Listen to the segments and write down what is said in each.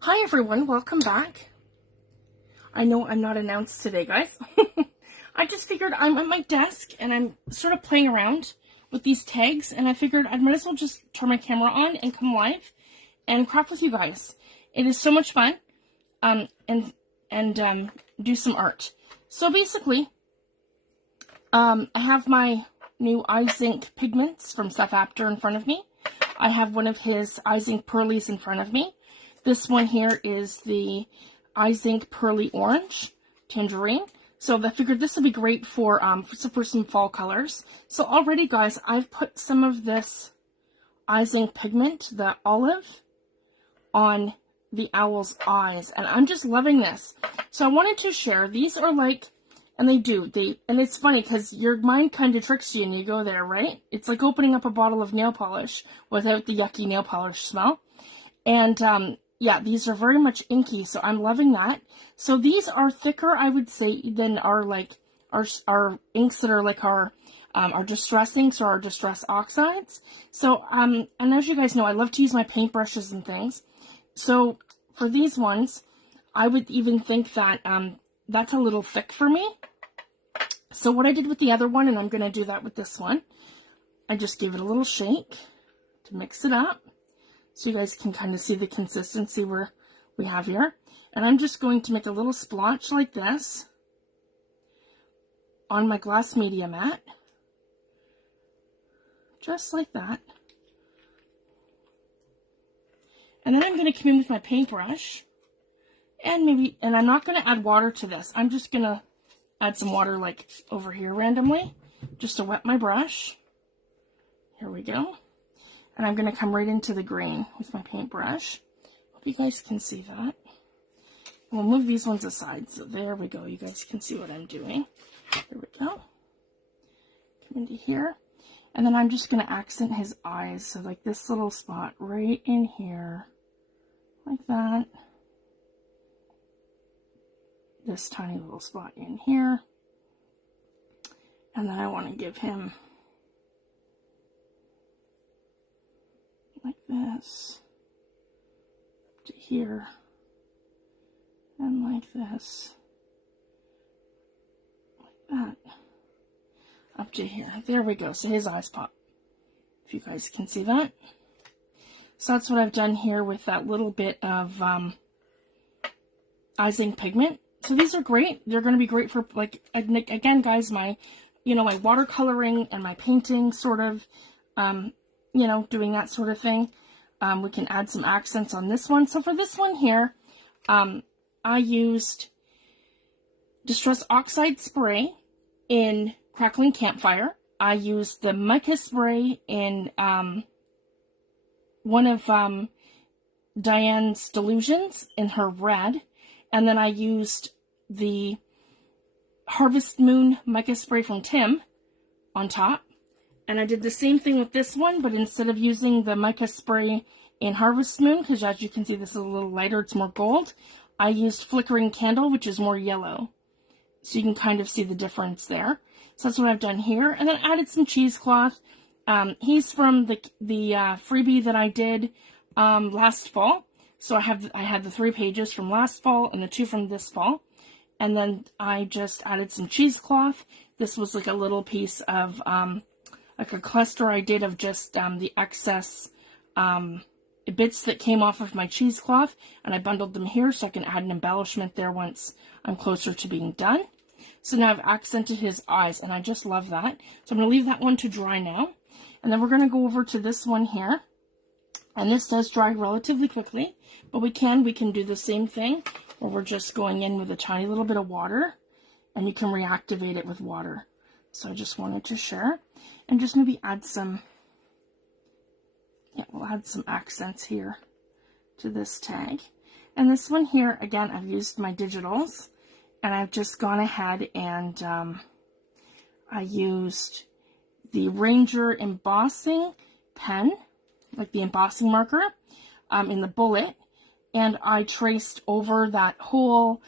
Hi everyone, welcome back. I know I'm not announced today, guys. I just figured I'm at my desk and I'm sort of playing around with these tags, and I figured I might as well just turn my camera on and come live and craft with you guys. It is so much fun, and do some art. So basically, I have my new iZink pigments from Seth Apter in front of me. I have one of his iZink Pearlies in front of me. This one here is the iZink Pearly Orange Tangerine. So I figured this would be great for some fall colors. So already, guys, I've put some of this iZink pigment, the olive, on the owl's eyes, and I'm just loving this. So I wanted to share. These are like, and it's funny because your mind kind of tricks you and you go there, right? It's like opening up a bottle of nail polish without the yucky nail polish smell. And yeah, these are very much inky, so I'm loving that. So these are thicker, I would say, than our inks that are like our distress inks or our distress oxides. So and as you guys know, I love to use my paintbrushes and things. So for these ones, I would even think that that's a little thick for me. So what I did with the other one, and I'm going to do that with this one, I just gave it a little shake to mix it up, so you guys can kind of see the consistency we have here. And I'm just going to make a little splotch like this on my glass media mat. Just like that. And then I'm going to come in with my paintbrush. And I'm not going to add water to this. I'm just going to add some water like over here randomly, just to wet my brush. Here we go. And I'm going to come right into the green with my paintbrush. Hope you guys can see that. We'll move these ones aside. So there we go. You guys can see what I'm doing. Here we go. Come into here. And then I'm just going to accent his eyes. So like this little spot right in here. Like that. This tiny little spot in here. And then I want to give him like this to here, and like this, like that, up to here. There we go. So his eyes pop, if you guys can see that. So that's what I've done here with that little bit of iZink pigment. So these are great. They're going to be great for, like, again, guys, my watercoloring and my painting sort of, doing that sort of thing. We can add some accents on this one. So for this one here, I used Distress Oxide spray in Crackling Campfire. I used the mica spray in one of Diane's Delusions in her red. And then I used the Harvest Moon mica spray from Tim on top. And I did the same thing with this one, but instead of using the mica spray in Harvest Moon, because as you can see, this is a little lighter, it's more gold, I used Flickering Candle, which is more yellow. So you can kind of see the difference there. So that's what I've done here. And then added some cheesecloth. He's from the freebie that I did last fall. So I had the 3 pages from last fall and the 2 from this fall. And then I just added some cheesecloth. This was like a little piece of like a cluster I did of just the excess bits that came off of my cheesecloth, and I bundled them here so I can add an embellishment there once I'm closer to being done. So now I've accented his eyes, and I just love that. So I'm going to leave that one to dry now, and then we're going to go over to this one here, and this does dry relatively quickly, but we can do the same thing where we're just going in with a tiny little bit of water, and you can reactivate it with water. So I just wanted to share. And just maybe add some, we'll add some accents here to this tag. And this one here, again, I've used my digitals, and I've just gone ahead and I used the Ranger embossing pen, like the embossing marker, in the bullet, and I traced over that whole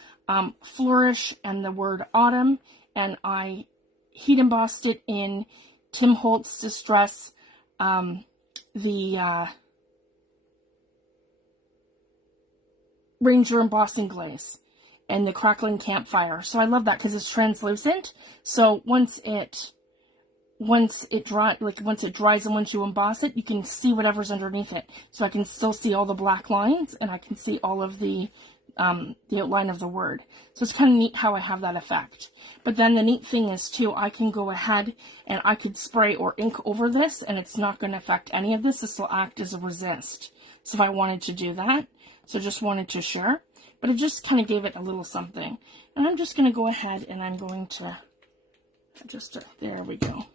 flourish and the word autumn, and I heat embossed it in Tim Holtz Distress, the Ranger Embossing Glaze and the Crackling Campfire. So I love that because it's translucent. So once it dries and once you emboss it, you can see whatever's underneath it. So I can still see all the black lines, and I can see all of the outline of the word. So it's kind of neat how I have that effect. But then the neat thing is too, I can go ahead and I could spray or ink over this, and it's not going to affect any of this. This will act as a resist. So if I wanted to do that, so just wanted to share, but it just kind of gave it a little something. And I'm just going to go ahead and I'm going to there we go.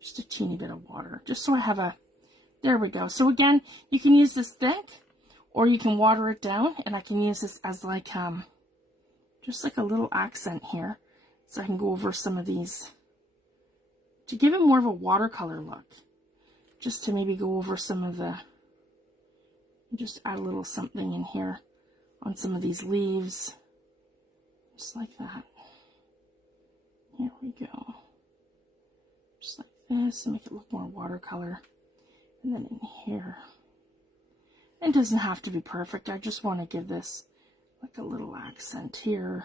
Just a teeny bit of water, just so I have a, there we go. So again, you can use this thick, or you can water it down, and I can use this as like, just like a little accent here. So I can go over some of these, to give it more of a watercolor look. Just to maybe go over some of the, just add a little something in here on some of these leaves. Just like that. Here we go. Just like this, and make it look more watercolor. And then in here. It doesn't have to be perfect. I just want to give this like a little accent here.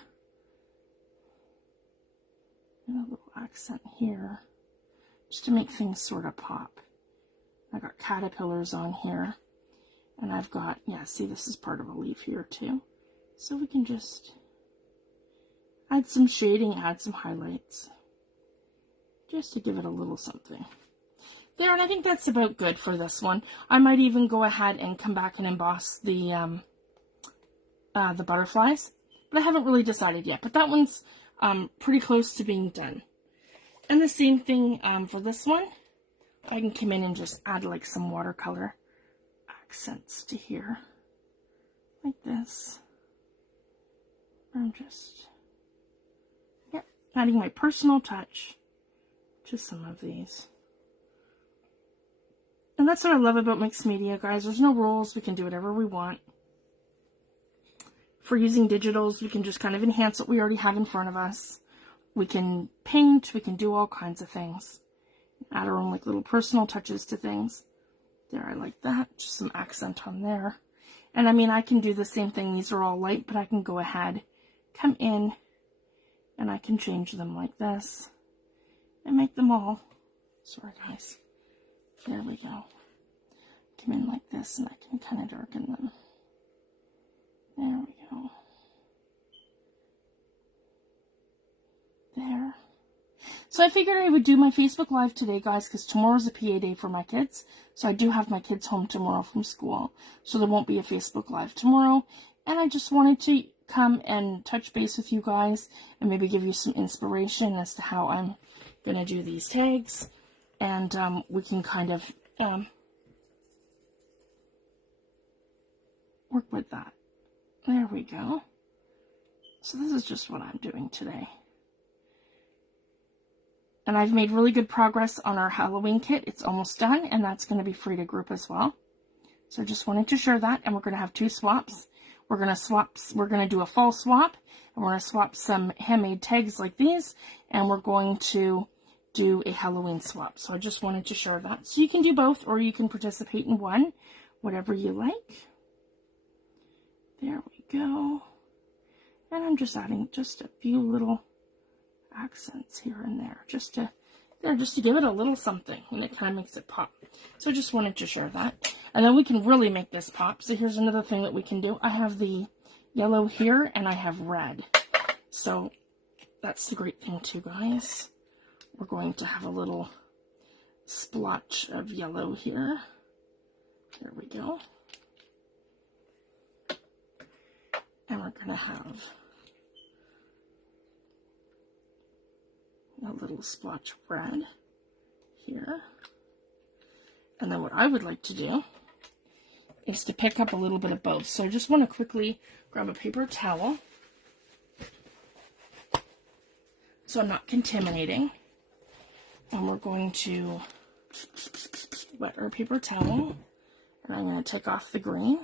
And a little accent here. Just to make things sort of pop. I got caterpillars on here. And I've got, yeah, see, this is part of a leaf here too. So we can just add some shading, add some highlights. Just to give it a little something. There, and I think that's about good for this one. I might even go ahead and come back and emboss the butterflies, but I haven't really decided yet. But that one's pretty close to being done. And the same thing for this one. I can come in and just add like some watercolor accents to here, like this. I'm just, yep, adding my personal touch to some of these. And that's what I love about mixed media, guys. There's no rules. We can do whatever we want. For using digitals, we can just kind of enhance what we already have in front of us. We can paint. We can do all kinds of things. Add our own like little personal touches to things. There, I like that. Just some accent on there. And I mean, I can do the same thing. These are all light, but I can go ahead, come in, and I can change them like this. And make them all, sorry guys, there we go. Come in like this, and I can kind of darken them. There we go. There. So I figured I would do my Facebook Live today, guys, because tomorrow's a PA day for my kids. So I do have my kids home tomorrow from school. So there won't be a Facebook Live tomorrow. And I just wanted to come and touch base with you guys and maybe give you some inspiration as to how I'm going to do these tags. And we can kind of work with that. There we go. So this is just what I'm doing today. And I've made really good progress on our Halloween kit. It's almost done, and that's going to be free to group as well. So just wanted to share that, and we're going to have 2 swaps. We're going to do a fall swap, and we're going to swap some handmade tags like these, and we're going to do a Halloween swap. So I just wanted to share that. So you can do both, or you can participate in one, whatever you like. There we go. And I'm just adding just a few little accents here and there, just to give it a little something, and it kind of makes it pop. So I just wanted to share that. And then we can really make this pop. So here's another thing that we can do. I have the yellow here, and I have red. So that's the great thing too, guys. We're going to have a little splotch of yellow here. There we go. And we're going to have a little splotch of red here. And then what I would like to do is to pick up a little bit of both. So I just want to quickly grab a paper towel so I'm not contaminating. And we're going to wet our paper towel. And I'm going to take off the green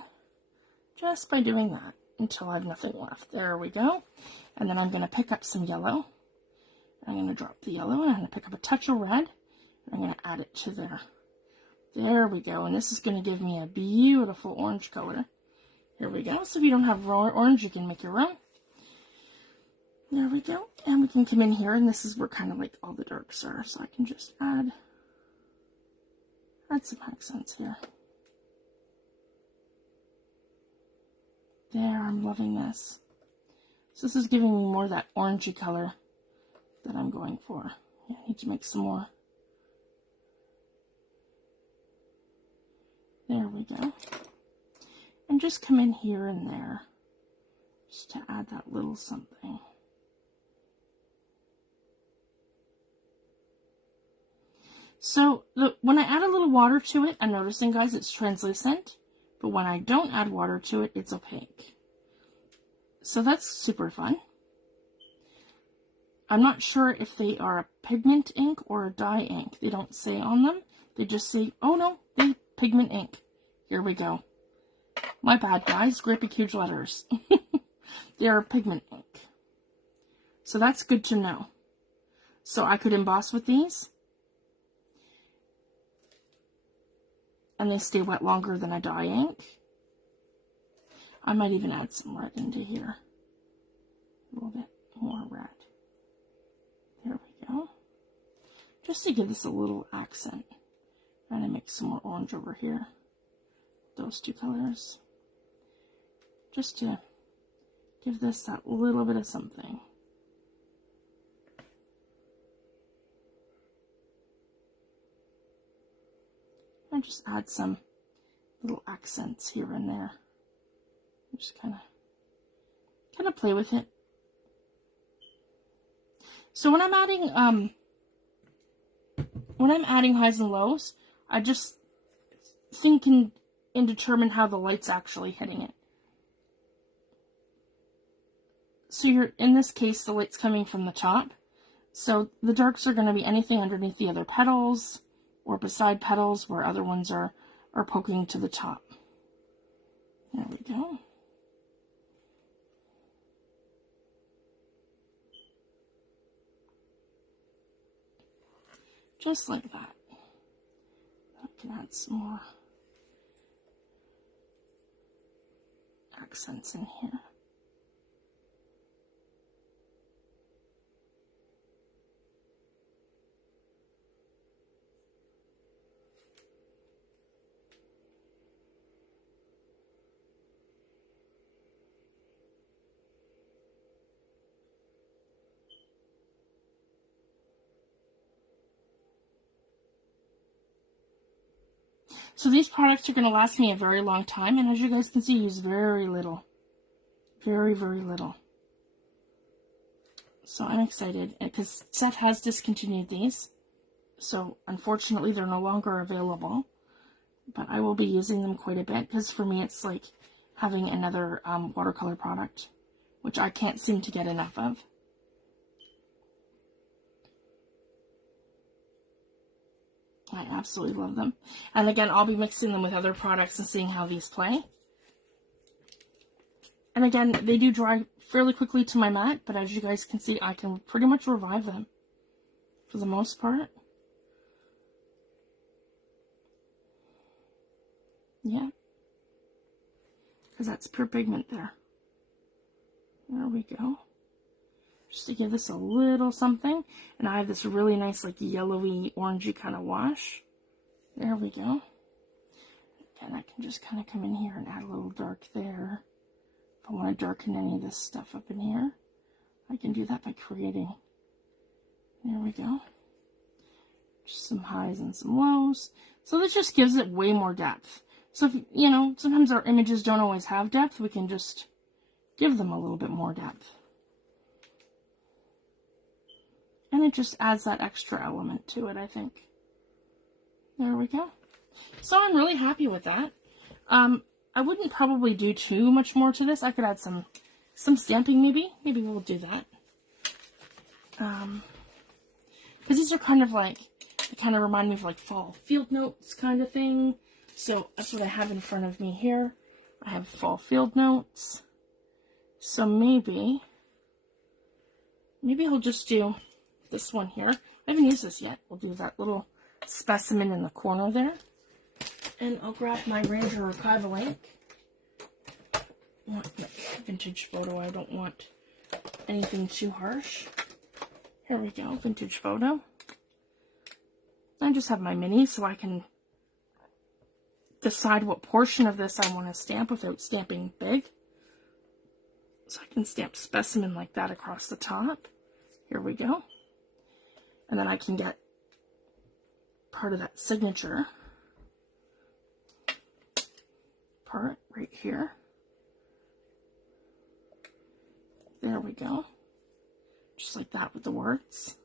just by doing that until I have nothing left. There we go. And then I'm going to pick up some yellow. I'm going to drop the yellow, and I'm going to pick up a touch of red. I'm going to add it to there. There we go. And this is going to give me a beautiful orange color. Here we go. So if you don't have raw orange, you can make your own. There we go. And we can come in here, and this is where kind of like all the darks are. So I can just add some accents here. There, I'm loving this. So this is giving me more of that orangey color that I'm going for. Yeah, I need to make some more. There we go. And just come in here and there, just to add that little something. So when I add a little water to it, I'm noticing, guys, it's translucent. But when I don't add water to it, it's opaque. So that's super fun. I'm not sure if they are a pigment ink or a dye ink. They don't say on them. They just say, oh no, they pigment ink. Here we go. My bad, guys. Great big huge letters. They are pigment ink. So that's good to know. So I could emboss with these. And they stay wet longer than a dye ink. I might even add some red into here. A little bit more red. There we go. Just to give this a little accent. And I mix some more orange over here. Those two colors. Just to give this that little bit of something. I just add some little accents here and there. Just kind of play with it. So when I'm adding highs and lows, I just think and determine how the light's actually hitting it. So in this case, the light's coming from the top. So the darks are going to be anything underneath the other petals or beside petals where other ones are poking to the top. There we go. Just like that. I can add some more accents in here. So these products are going to last me a very long time, and as you guys can see, use very little. Very, very little. So I'm excited, because Seth has discontinued these. So unfortunately, they're no longer available. But I will be using them quite a bit, because for me, it's like having another watercolor product, which I can't seem to get enough of. I absolutely love them. And again, I'll be mixing them with other products and seeing how these play. And again, they do dry fairly quickly to my mat, but as you guys can see, I can pretty much revive them for the most part. Yeah. Because that's pure pigment there. There we go. Just to give this a little something. And I have this really nice, like, yellowy, orangey kind of wash. There we go. And I can just kind of come in here and add a little dark there. If I want to darken any of this stuff up in here, I can do that by creating. There we go. Just some highs and some lows. So this just gives it way more depth. So, if, you know, sometimes our images don't always have depth. We can just give them a little bit more depth. And it just adds that extra element to it, I think. There we go. So I'm really happy with that. I wouldn't probably do too much more to this. I could add some stamping maybe. Maybe we'll do that. Because these are kind of like, they kind of remind me of like fall field notes kind of thing. So that's what I have in front of me here. I have fall field notes. So maybe I'll just do this one here. I haven't used this yet. We'll do that little specimen in the corner there. And I'll grab my Ranger Archival ink. want vintage photo. I don't want anything too harsh. Here we go, vintage photo. I just have my mini so I can decide what portion of this I want to stamp without stamping big. So I can stamp specimen like that across the top. Here we go. And then I can get part of that signature part right here. There we go. Just like that with the words.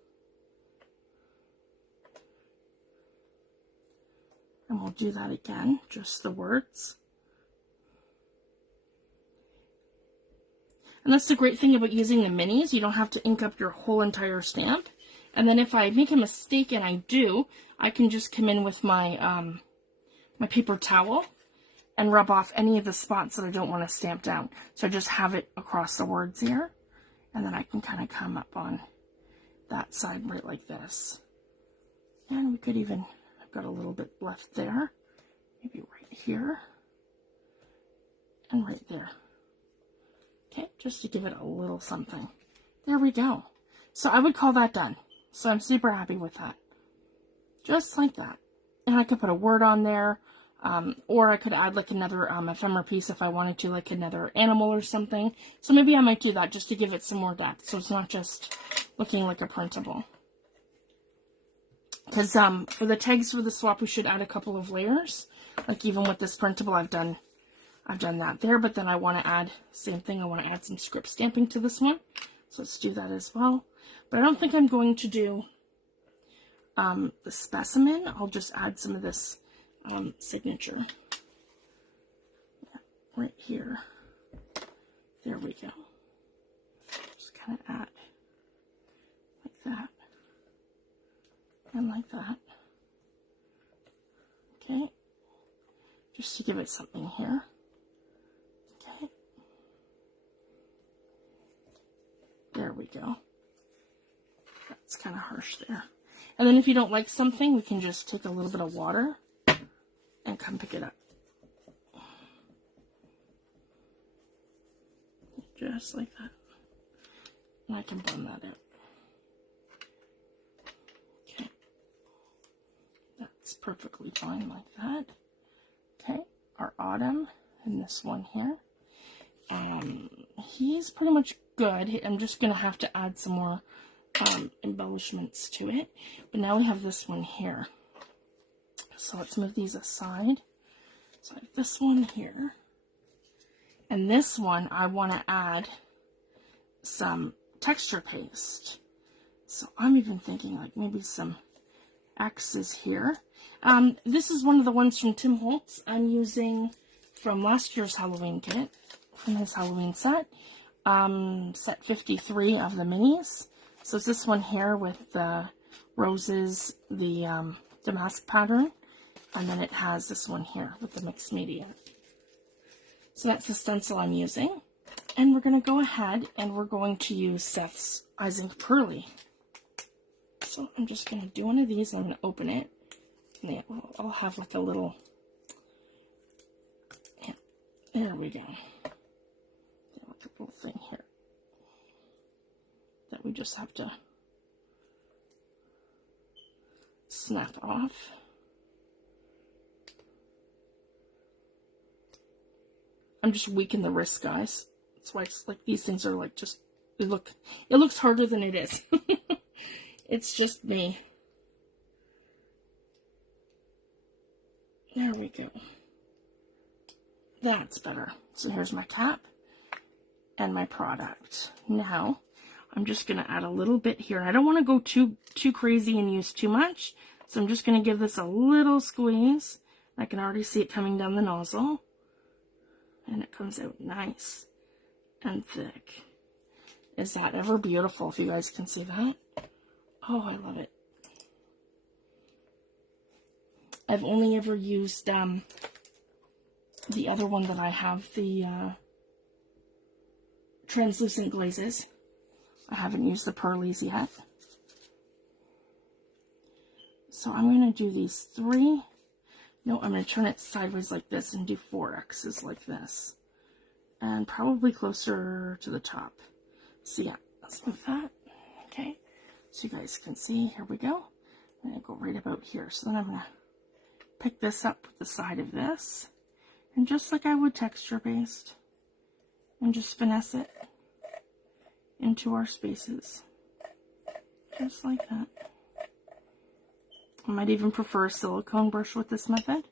And we'll do that again, just the words. And that's the great thing about using the minis. You don't have to ink up your whole entire stamp. And then if I make a mistake, and I do, I can just come in with my my paper towel and rub off any of the spots that I don't want to stamp down. So I just have it across the words here. And then I can kind of come up on that side right like this. And we could even, I've got a little bit left there. Maybe right here. And right there. Okay, just to give it a little something. There we go. So I would call that done. So I'm super happy with that. Just like that. And I could put a word on there. Or I could add like another ephemera piece if I wanted to, like another animal or something. So maybe I might do that just to give it some more depth. So it's not just looking like a printable. Because for the tags for the swap, we should add a couple of layers. Like even with this printable, I've done that there. But then I want to add, same thing, I want to add some script stamping to this one. So let's do that as well. But I don't think I'm going to do the specimen. I'll just add some of this signature right here. There we go. Just kind of add like that and like that. Okay, just to give it something here. Okay, there we go. That's kind of harsh there. And then if you don't like something, we can just take a little bit of water and come pick it up. Just like that. And I can blend that out. Okay. That's perfectly fine like that. Okay, our autumn and this one here. He's pretty much good. I'm just going to have to add some more embellishments to it. But now we have this one here. So let's move these aside. So I have this one here. And this one, I want to add some texture paste. So I'm even thinking like maybe some X's here. This is one of the ones from Tim Holtz I'm using from last year's Halloween kit, from his Halloween set. Set 53 of the minis. So it's this one here with the roses, the damask pattern. And then it has this one here with the mixed media. So that's the stencil I'm using. And we're going to go ahead and we're going to use Seth's Eyes Ink Pearly. So I'm just going to do one of these. I'm going to open it. And I'll have like a little... Yeah, there we go. Like a little thing here. That we just have to snap off. I'm just weak in the wrist, guys. That's why it's like these things are like just, it looks harder than it is. It's just me. There we go. That's better. So here's my cap and my product. Now, I'm just going to add a little bit here. I don't want to go too crazy and use too much. So I'm just going to give this a little squeeze. I can already see it coming down the nozzle. And it comes out nice and thick. Is that ever beautiful, if you guys can see that? Oh, I love it. I've only ever used the other one that I have, the translucent glazes. I haven't used the pearlies yet. So I'm going to do these 3. No, I'm going to turn it sideways like this and do 4 X's like this. and probably closer to the top. So yeah, let's move that. Okay, so you guys can see, here we go. I'm gonna go right about here. So then I'm gonna pick this up with the side of this, and just like I would texture based, and just finesse it into our spaces. Just like that. I might even prefer a silicone brush with this method.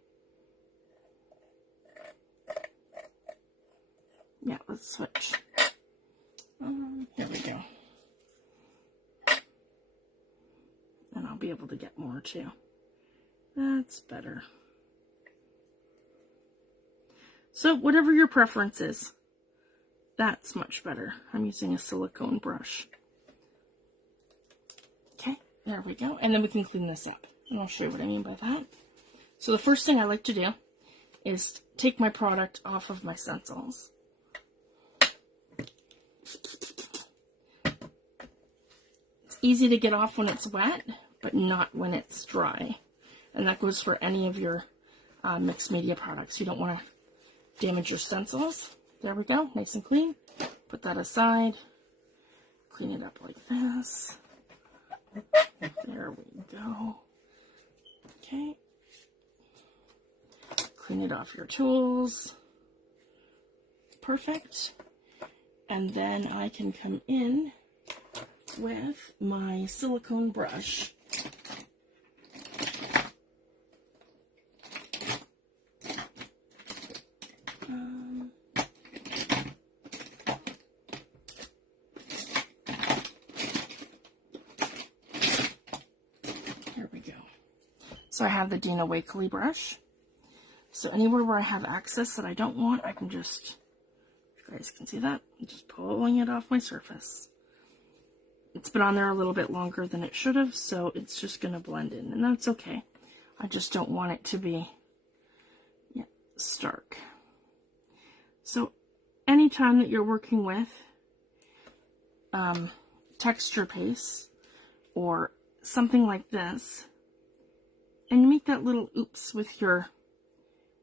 Yeah, let's switch. Here we go. And I'll be able to get more too. That's better. So whatever your preference is, that's much better. I'm using a silicone brush. Okay, there we go. And then we can clean this up. And I'll show you what I mean by that. So the first thing I like to do is take my product off of my stencils. It's easy to get off when it's wet, but not when it's dry. And that goes for any of your mixed media products. You don't want to damage your stencils. There we go, nice and clean. Put that aside. Clean it up like this. There we go. Okay. Clean it off your tools. Perfect. And then I can come in with my silicone brush. Here we go. So I have the Dina Wakley brush. So anywhere where I have access that I don't want, I can just, you guys can see that, I'm just pulling it off my surface. It's been on there a little bit longer than it should have, so it's just going to blend in, and that's okay. I just don't want it to be stark. So anytime that you're working with texture paste or something like this, and you make that little oops with your,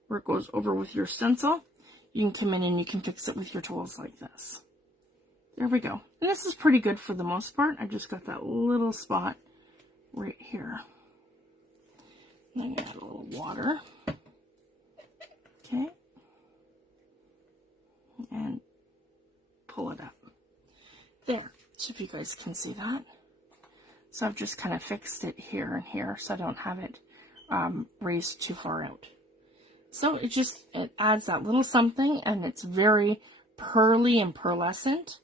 where it goes over with your stencil, you can come in and you can fix it with your tools like this. There we go. And this is pretty good for the most part. I just got that little spot right here. And I'm going to add a little water. Okay. And pull it up. There. So if you guys can see that. So I've just kind of fixed it here and here so I don't have it raised too far out. So it adds that little something, and it's very pearly and pearlescent.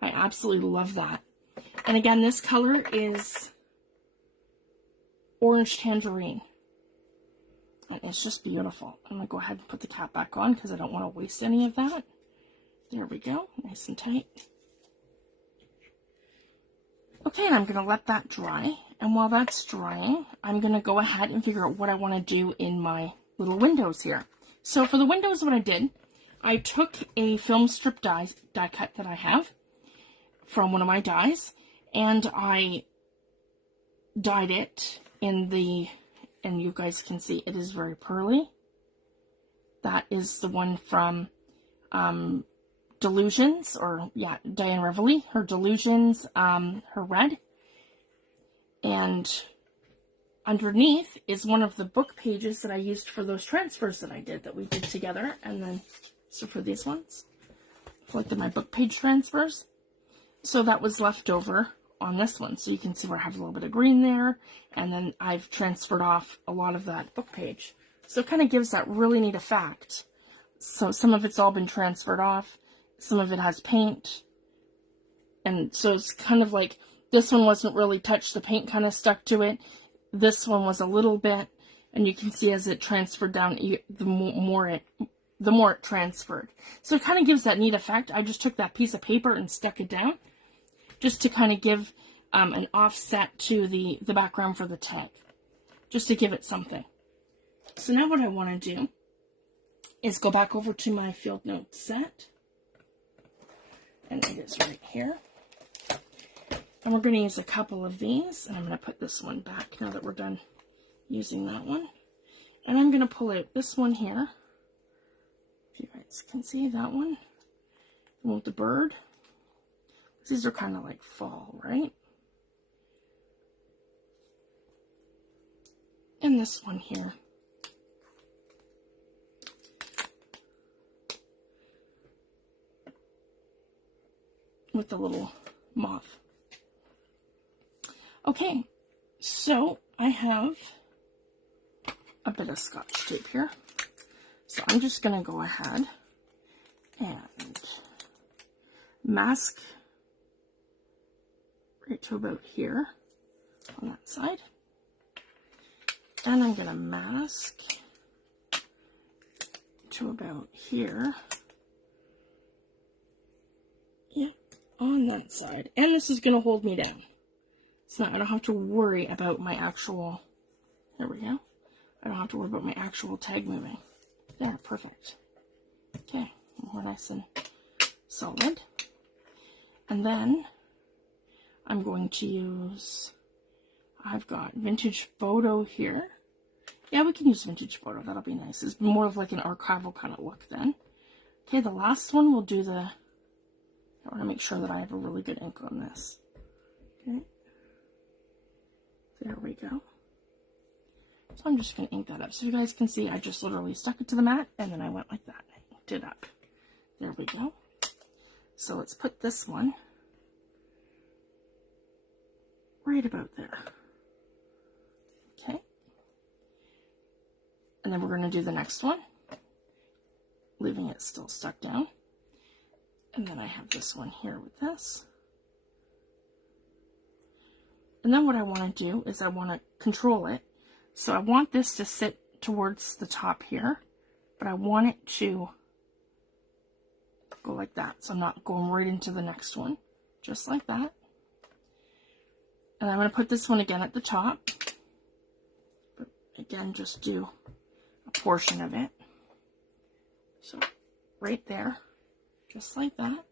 I absolutely love that. And again, this color is Orange Tangerine. And it's just beautiful. I'm going to go ahead and put the cap back on because I don't want to waste any of that. There we go. Nice and tight. Okay, and I'm going to let that dry. And while that's drying, I'm going to go ahead and figure out what I want to do in my little windows here. So for the windows, what I did, I took a film strip die cut that I have from one of my dies, and I dyed it in the, and you guys can see it is very pearly. That is the one from Delusions, or yeah, Diane Reveley, her Delusions, her red. And underneath is one of the book pages that I used for those transfers that I did, that we did together. And then, so for these ones, like my book page transfers. So that was left over on this one. So you can see where I have a little bit of green there. And then I've transferred off a lot of that book page. So it kind of gives that really neat effect. So some of it's all been transferred off. Some of it has paint. And so it's kind of like, this one wasn't really touched. The paint kind of stuck to it. This one was a little bit. And you can see as it transferred down, the more it transferred. So it kind of gives that neat effect. I just took that piece of paper and stuck it down, just to kind of give an offset to the background for the tag, just to give it something. So now what I want to do is go back over to my field notes set, and it is right here. And we're going to use a couple of these, and I'm going to put this one back now that we're done using that one. And I'm going to pull out this one here. If you guys can see that one. with the bird. These are kind of like fall, right? And this one here. With the little moth. Okay, so I have a bit of Scotch tape here. So I'm just going to go ahead and mask right to about here on that side. And I'm going to mask to about here. Yeah, on that side. And this is going to hold me down. So now I don't have to worry about my actual, there we go. I don't have to worry about my actual tag moving. There, perfect. Okay, more nice and solid. And then I'm going to use, I've got Vintage Photo here. Yeah, we can use Vintage Photo, that'll be nice. It's more of like an archival kind of look then. Okay, the last one we'll do the, I want to make sure that I have a really good ink on this. Okay, there we go. So I'm just going to ink that up. So you guys can see, I just literally stuck it to the mat and then I went like that. I inked it up. There we go. So let's put this one right about there. Okay. And then we're going to do the next one, leaving it still stuck down. And then I have this one here with this. And then what I want to do is I want to control it. So I want this to sit towards the top here, but I want it to go like that. So I'm not going right into the next one, just like that. And I'm going to put this one again at the top. But again, just do a portion of it. So right there, just like that.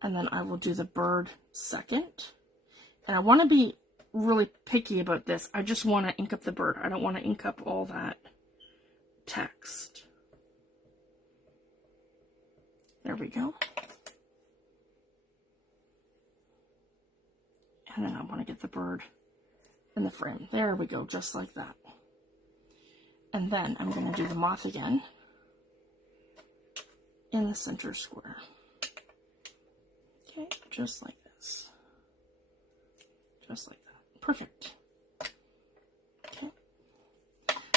And then I will do the bird second. And I want to be really picky about this. I just want to ink up the bird. I don't want to ink up all that text. There we go. And then I want to get the bird in the frame. There we go, just like that. And then I'm going to do the moth again in the center square. Okay, just like this. Just like that. Perfect. Okay.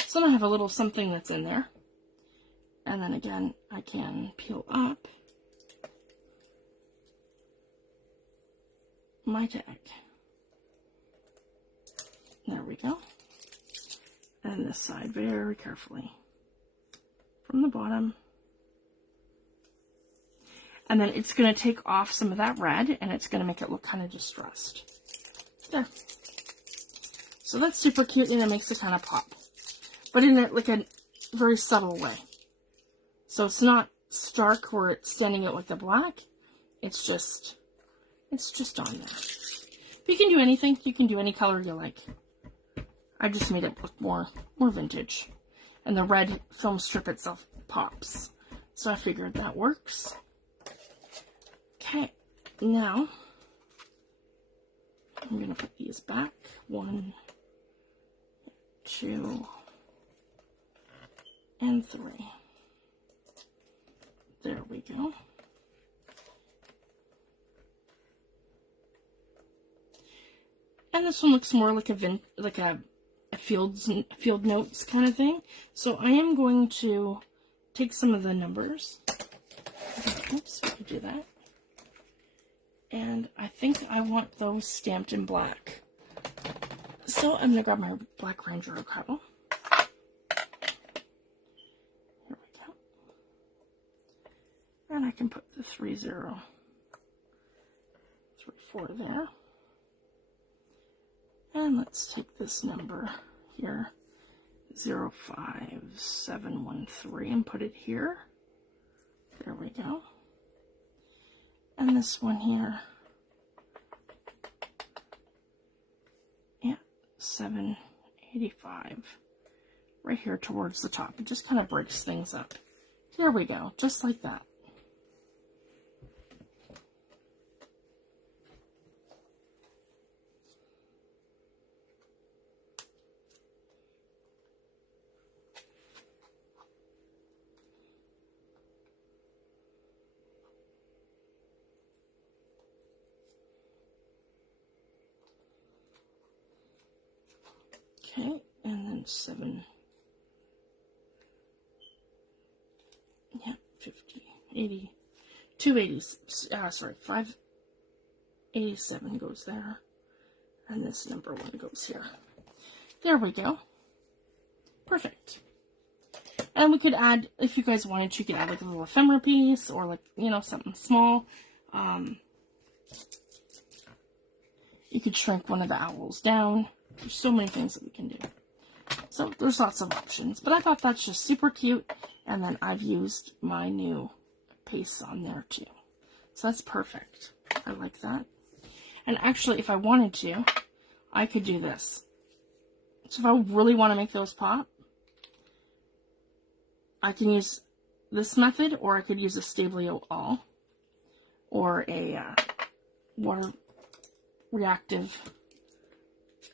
So now I have a little something that's in there. And then again, I can peel up my tag. There we go. And this side very carefully from the bottom. And then it's going to take off some of that red and it's going to make it look kind of distressed. There. So that's super cute and it makes it kind of pop. But in like a very subtle way. So it's not stark where it's standing out like the black. It's just on there. But you can do anything. You can do any color you like. I just made it look more vintage. And the red film strip itself pops. So I figured that works. Okay, now I'm going to put these back. 1, 2, and 3. There we go. And this one looks more like a field notes kind of thing. So I am going to take some of the numbers. Oops, we can do that. And I think I want those stamped in black. So I'm going to grab my Black Ranger Archival. Here we go. And I can put the 3034 there. And let's take this number here, 05713, and put it here. There we go. And this one here, yeah, 785, right here towards the top. It just kind of breaks things up. There we go, just like that. Okay, and then 7. Yeah, 50, 80, 280, sorry, 587 goes there. And this number 1 goes here. There we go. Perfect. And we could add, if you guys wanted to, you could add like a little ephemera piece or like, you know, something small. You could shrink one of the owls down. There's so many things that we can do. So there's lots of options. But I thought that's just super cute. And then I've used my new paste on there too. So that's perfect. I like that. And actually, if I wanted to, I could do this. So if I really want to make those pop, I can use this method, or I could use a Stabilo All, or a water reactive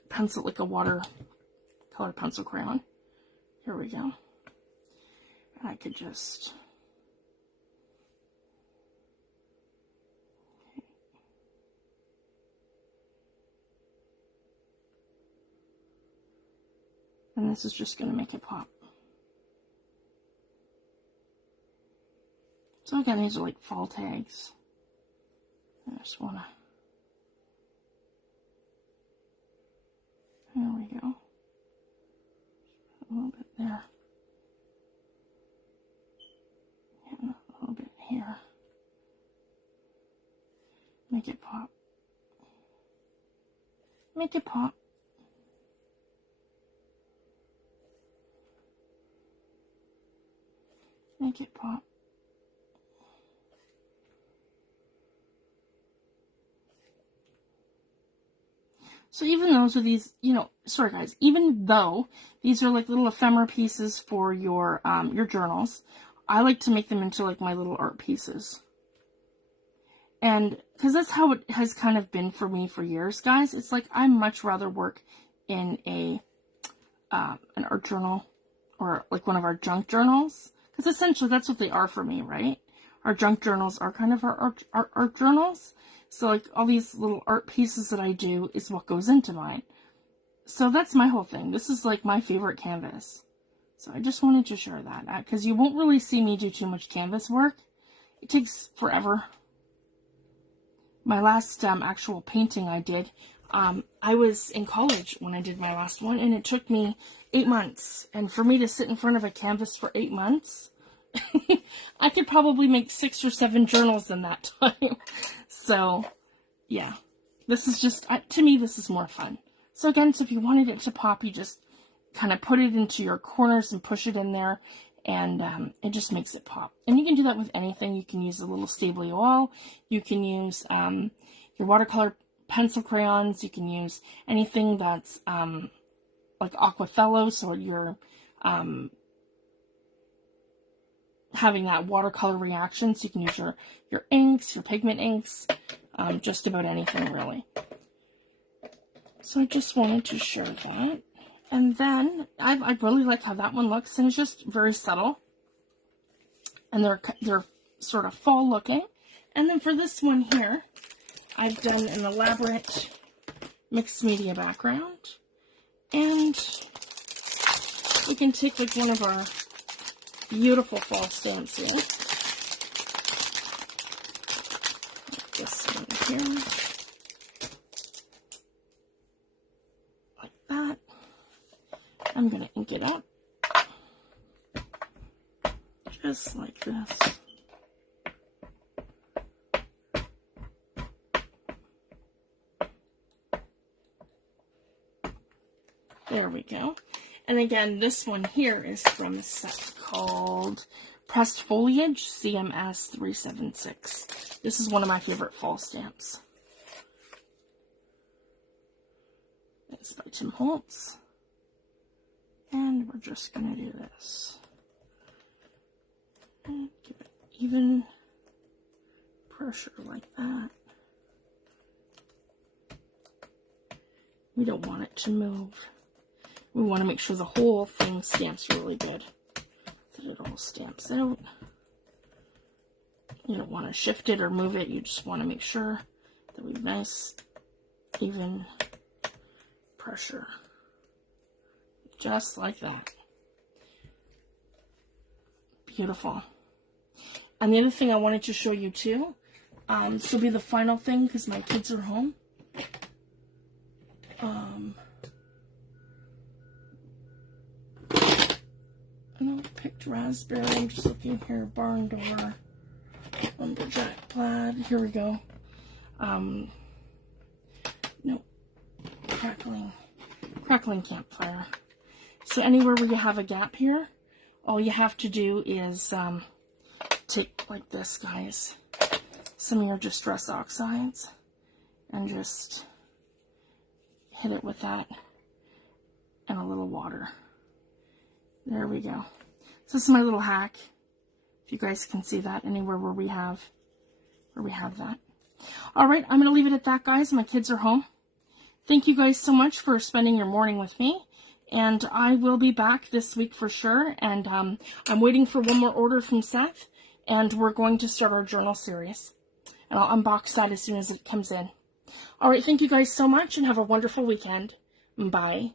pencil, like a watercolor pencil crayon. Here we go. And I could just... And this is just going to make it pop. So again, these are like fall tags. I just want to... There we go. A little bit there. And a little bit here. Make it pop. Make it pop. Make it pop. So even those are these, you know, sorry guys, even though these are like little ephemera pieces for your journals, I like to make them into like my little art pieces. And because that's how it has kind of been for me for years, guys. It's like I much rather work in an art journal or like one of our junk journals. Because essentially that's what they are for me, right? Our junk journals are kind of our art journals. So like all these little art pieces that I do is what goes into mine. So that's my whole thing. This is like my favorite canvas. So I just wanted to share that. Because you won't really see me do too much canvas work. It takes forever. My last actual painting I did, I was in college when I did my last one. And it took me 8 months. And for me to sit in front of a canvas for 8 months... I could probably make 6 or 7 journals in that time. So, yeah. This is just, to me, this is more fun. So again, so if you wanted it to pop, you just kind of put it into your corners and push it in there. And it just makes it pop. And you can do that with anything. You can use a little Stabilo All. You can use your watercolor pencil crayons. You can use anything that's like Aquafello. So you're... having that watercolor reaction, so you can use your inks, your pigment inks, just about anything really. So I just wanted to share that. And then I really like how that one looks, and it's just very subtle. And they're sort of fall looking. And then for this one here, I've done an elaborate mixed media background. And we can take like one of our beautiful fall stamps here. Like this one here. Like that. I'm going to ink it out. Just like this. There we go. And again, this one here is from a set called Pressed Foliage CMS 376. This is one of my favorite fall stamps. It's by Tim Holtz. And we're just going to do this. And give it even pressure like that. We don't want it to move. We want to make sure the whole thing stamps really good. That it all stamps out. You don't want to shift it or move it. You just want to make sure that we have nice, even pressure Just like that. Beautiful. And the other thing I wanted to show you too, this will be the final thing because my kids are home. I picked raspberry. I'm just looking here. Barn door. Lumberjack plaid. Here we go. No. Crackling campfire. So anywhere where you have a gap here, all you have to do is take like this, guys, some of your Distress Oxides and just hit it with that and a little water. There we go. So this is my little hack. If you guys can see that anywhere where we have that. All right, I'm going to leave it at that, guys. My kids are home. Thank you guys so much for spending your morning with me. And I will be back this week for sure. And I'm waiting for one more order from Seth. And we're going to start our journal series. And I'll unbox that as soon as it comes in. All right, thank you guys so much and have a wonderful weekend. Bye.